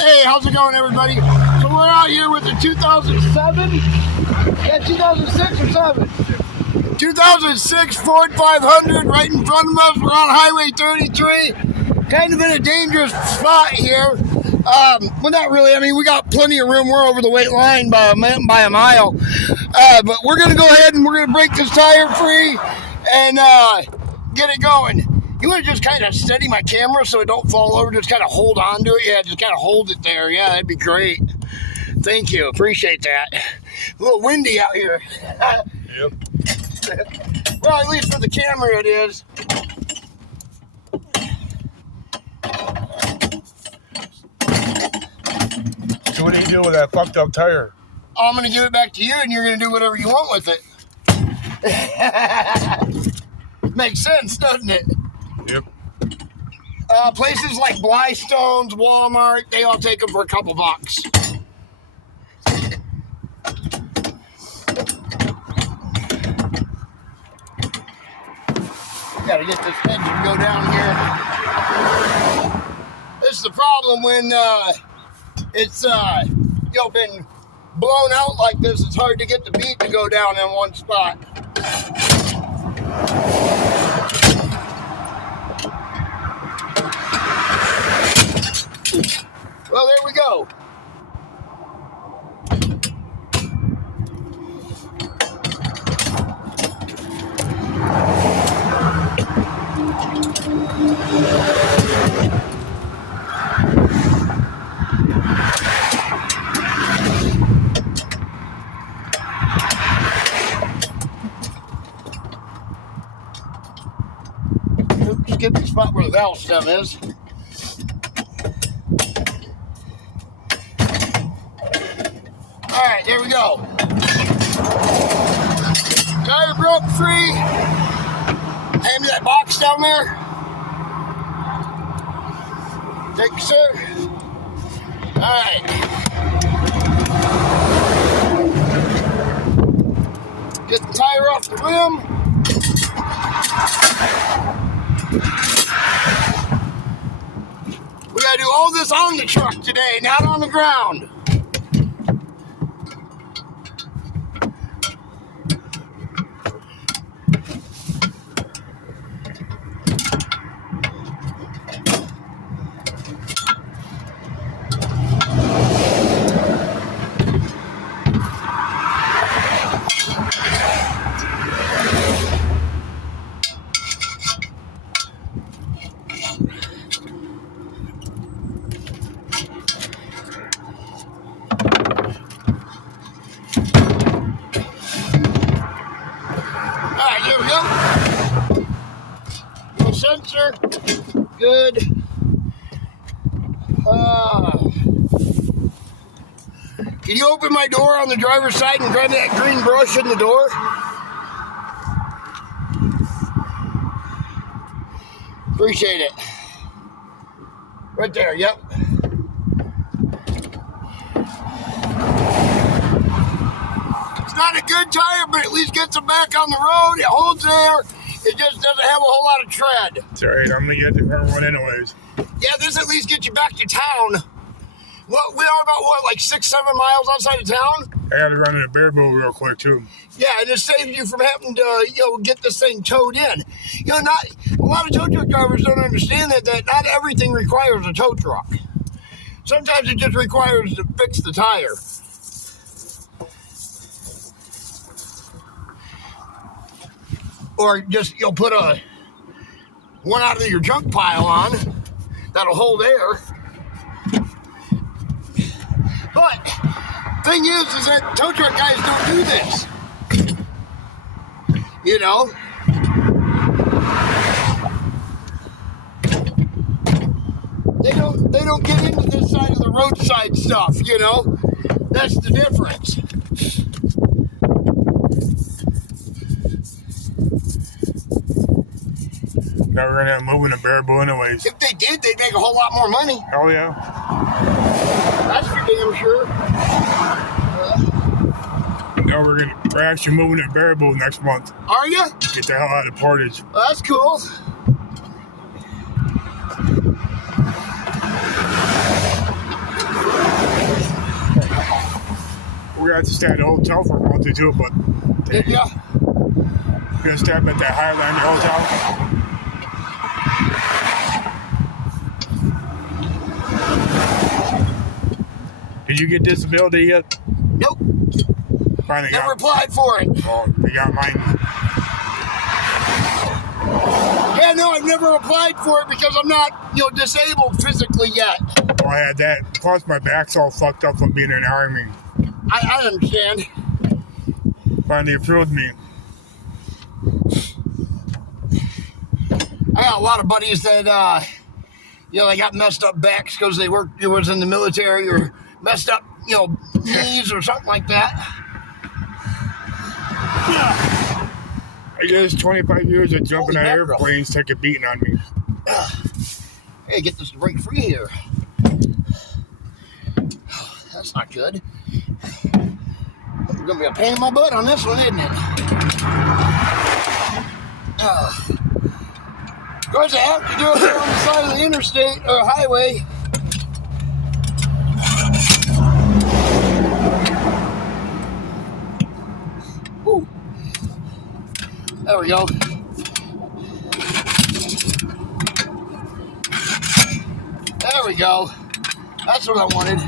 Hey, how's it going, everybody? So we're out here with the 2007, yeah, 2006 or 7? 2006 Ford 500 right in front of us. We're on Highway 33. Kind of in a dangerous spot here. Well, not really. I mean, we got plenty of room. We're over the weight line by a mile. But we're going to go ahead and we're going to break this tire free and get it going. You want to just kind of steady my camera so it don't fall over? Just kind of hold on to it. Yeah, just kind of hold it there. Yeah, that'd be great. Thank you. Appreciate that. A little windy out here. Yep. Well, at least for the camera it is. So what do you do with that fucked up tire? I'm going to give it back to you, and you're going to do whatever you want with it. Makes sense, doesn't it? Yep. Places like Blystone's, Walmart, they all take them for a couple bucks. Gotta get this engine to go down here. This is the problem when it's been blown out like this. It's hard to get the beat to go down in one spot. Well, there we go. Just get the spot where the valve stem is. Alright, there we go. Tire broke free. Hand me that box down there. Thank you, sir. Alright. Get the tire off the rim. We gotta do all this on the truck today, not on the ground. Sensor, good. Can you open my door on the driver's side and grab that green brush in the door? Appreciate it. Right there, yep. It's not a good tire, but at least gets them back on the road. It holds there. It just doesn't have a whole lot of tread. It's alright, I'm gonna get the car one anyways. Yeah, this at least gets you back to town. Well, we are about, 6-7 miles outside of town? I had to run in a Baraboo real quick, too. Yeah, and it saves you from having to, get this thing towed in. Not a lot of tow truck drivers don't understand that not everything requires a tow truck. Sometimes it just requires to fix the tire. Or just, put one out of your junk pile on. That'll hold air. But, thing is that tow truck guys don't do this. They don't get into this side of the roadside stuff, That's the difference. Never gonna have moving a Baraboo anyways. If they did, they'd make a whole lot more money. Hell yeah. That's for damn sure. No, we're actually moving to Baraboo next month. Are you? Get the hell out of Portage. Well, that's cool. gonna have to stay at the hotel for a month or two, but Yeah. we're gonna stay up at that Highlander Hotel. Did you get disability yet? Nope. Finally Never got. applied for it. Well, they got mine. Yeah, no, I've never applied for it because I'm not, disabled physically yet. Well, I had that. Plus, my back's all fucked up from being in the army. I understand. Finally approved me. I got a lot of buddies that, they got messed up backs because they was in the military or messed up, knees or something like that. I guess 25 years of jumping Holy out of mackerel. airplanes take a beating on me. Hey, get this to break free here. That's not good. It's going to be a pain in my butt on this one, isn't it? Of course, I have to do it here on the side of the interstate or highway. Woo. There we go. There we go. That's what I wanted.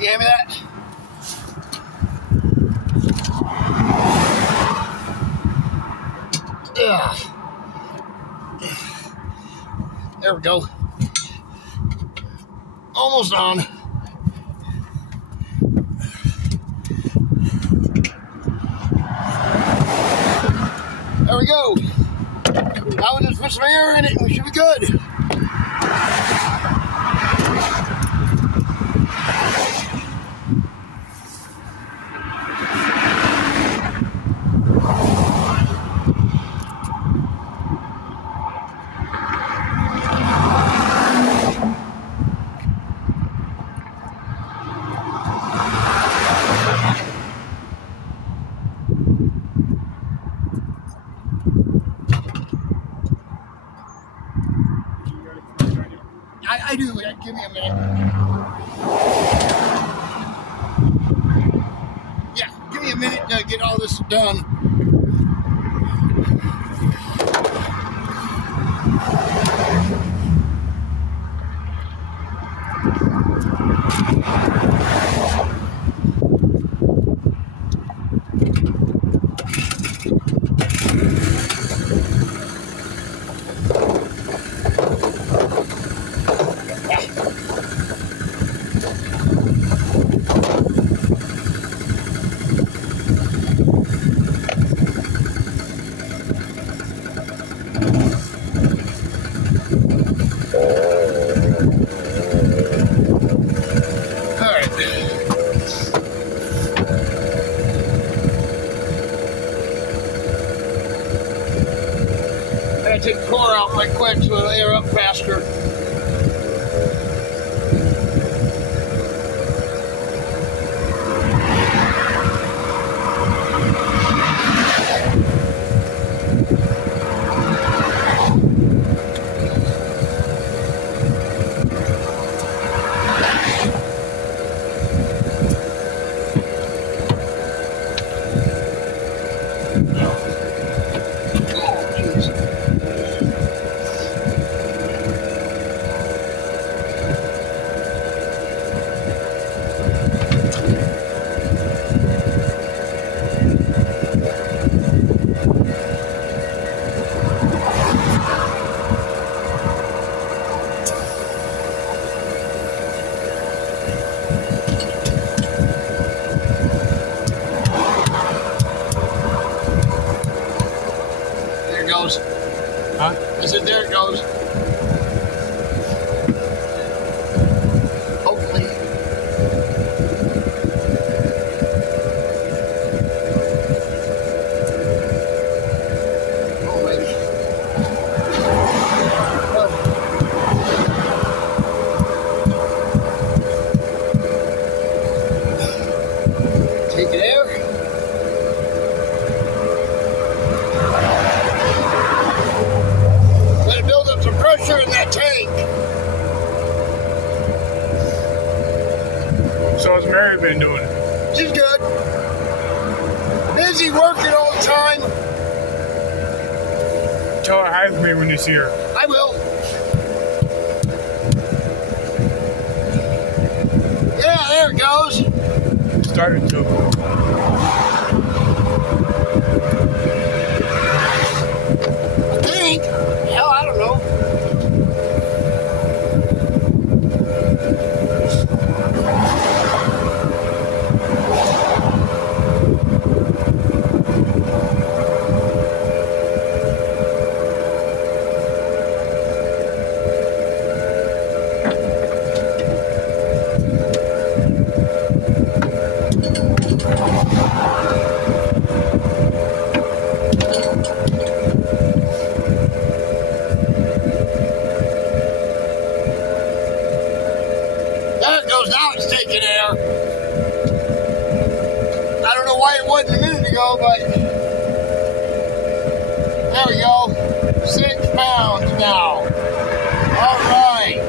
You hear me that? Yeah. There we go. Almost on. There we go. Now we just put some air in it and we should be good. I do. Give me a minute. Yeah, give me a minute to get all this done. Take the core out right quick so it'll air up faster. Goes. Huh? I said, there it goes. Hopefully. Oh, maybe. Take it air. Mary been doing? She's good. Busy working all the time. Tell her hi for me when you see her. I will. Yeah, there it goes. Started to. I think. Hell, I don't know. There it goes. Now it's taking air. I don't know why it wasn't a minute ago, but there we go. 6 pounds now. All right.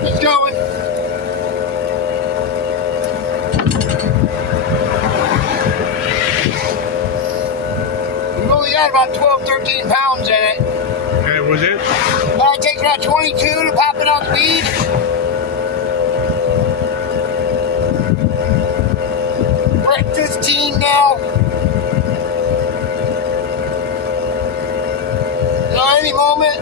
It's going. We've only got about 12, 13 pounds in it. And was it? It takes about 22 to pop it on speed. We're at 15 now. So any moment,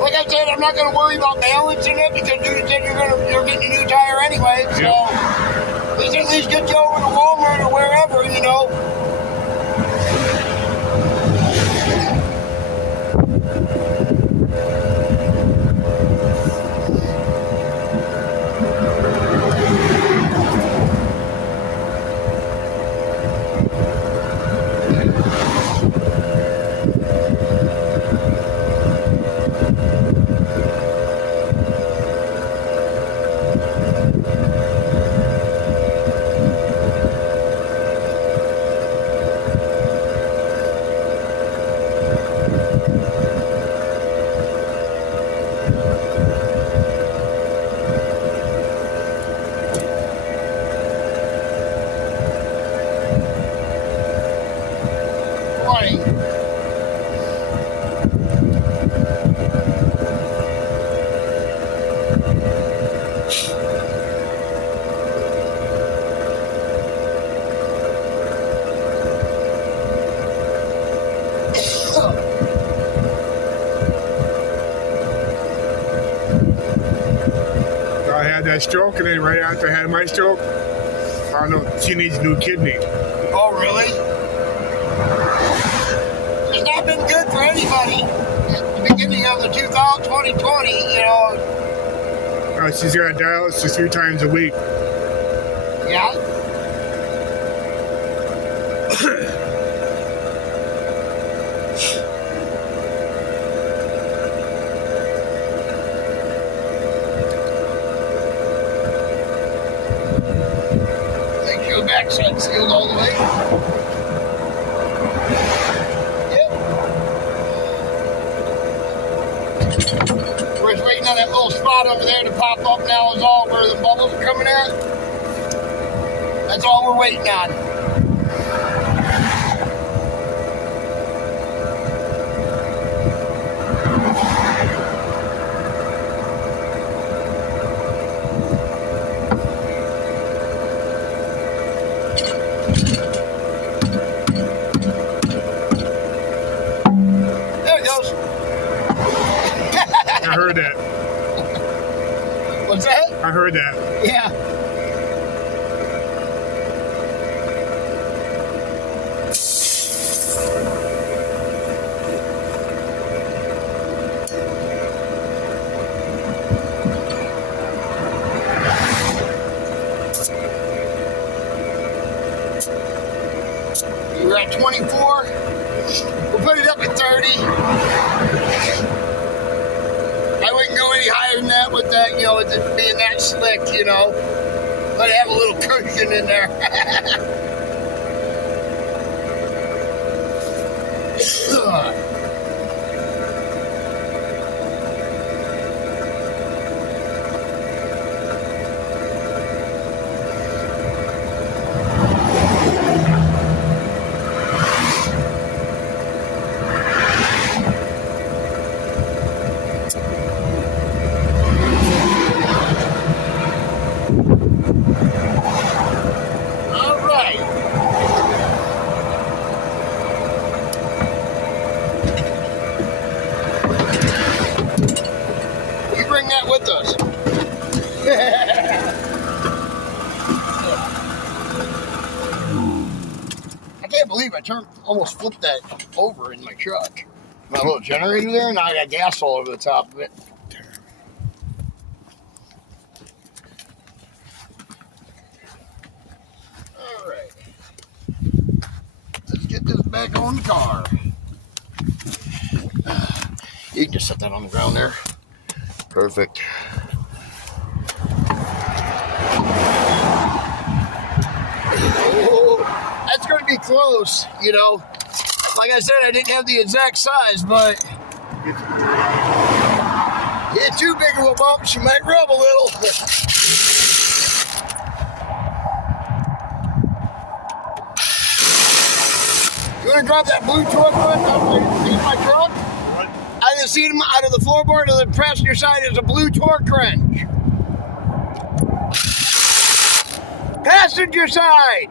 like I said, I'm not going to worry about balancing it because you said you're getting a new tire anyway. So this at least gets you over to Walmart or wherever, you know. I had that stroke, and then right after I had my stroke, I found out she needs a new kidney. Oh, really? It's not been good for anybody. At the beginning of the 2020, you know. She's got dialysis 3 times a week. Yeah? sure the backside's sealed all the way. Yep. We're just waiting on that little spot over there to pop up now is all where the bubbles are coming at. That's all we're waiting on. I heard that. What's that? I heard that. Yeah. We're at 24. We'll put it up at 30. I wouldn't go any higher than that with that, you know, with it being that slick, you know. Let it have a little cushion in there. With us. I can't believe I almost flipped that over in my truck. My little generator there, and I got gas all over the top of it. All right. Let's get this back on the car. You can just set that on the ground there. Perfect. Oh, that's going to be close, you know. Like I said, I didn't have the exact size, but get too big of a bump, she might rub a little. You want to drop that blue torque run in my truck? Out of the seat, out of the floorboard, of the passenger side is a blue torque wrench. Passenger side.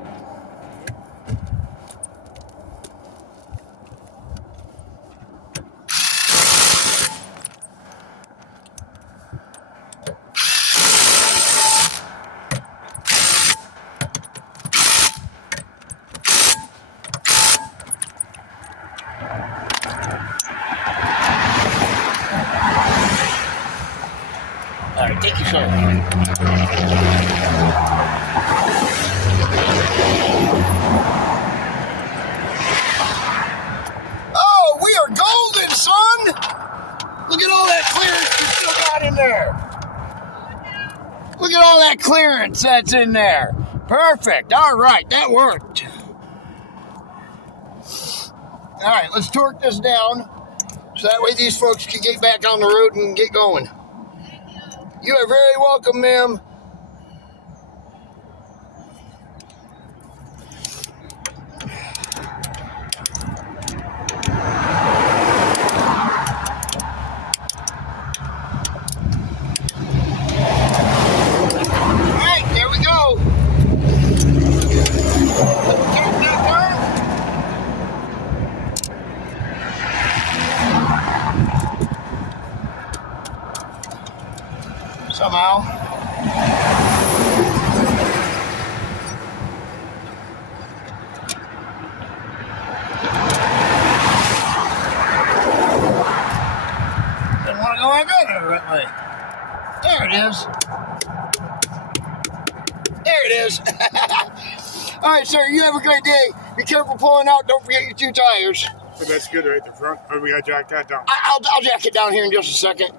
All right, take your shot. Oh, we are golden, son! Look at all that clearance you still got in there. Look at all that clearance that's in there. Perfect. All right, that worked. All right, let's torque this down so that way these folks can get back on the road and get going. You are very welcome, ma'am. All right, there we go. Somehow. Didn't want to go like that evidently. There it is. There it is. All right, sir, you have a great day. Be careful pulling out. Don't forget your 2 tires. So that's good right at the front. Oh, we got to jack that down. I'll jack it down here in just a second.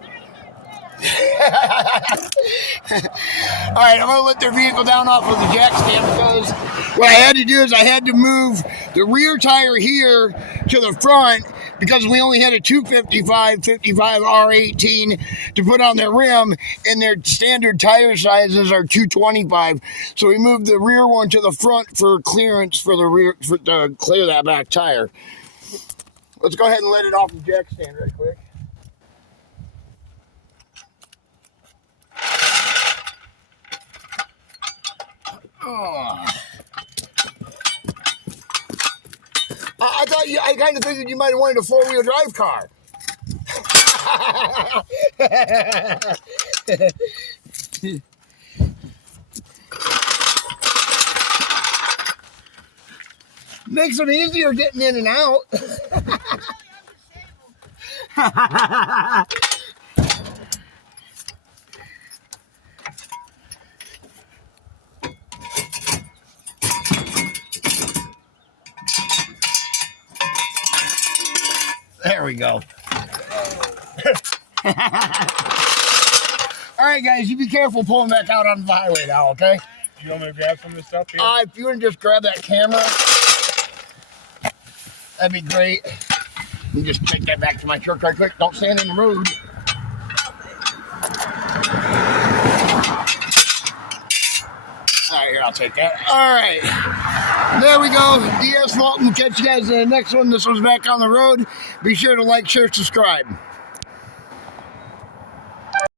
Alright, I'm going to let their vehicle down off of the jack stand because what I had to do is I had to move the rear tire here to the front because we only had a 255 55 R18 to put on their rim, and their standard tire sizes are 225. So we moved the rear one to the front for clearance for the rear to clear that back tire. Let's go ahead and let it off the jack stand right quick. Oh. I thought I kind of figured you might have wanted a four-wheel drive car. Makes it easier getting in and out. There we go. All right, guys, you be careful pulling back out on the highway now, okay? You want me to grab some of this stuff here? If you want to just grab that camera, that'd be great. And just take that back to my truck right quick. Don't stand in the road. All right, here, I'll take that. All right. There we go. De-asphalt. We'll catch you guys in the next one. This one's back on the road. Be sure to like, share, subscribe.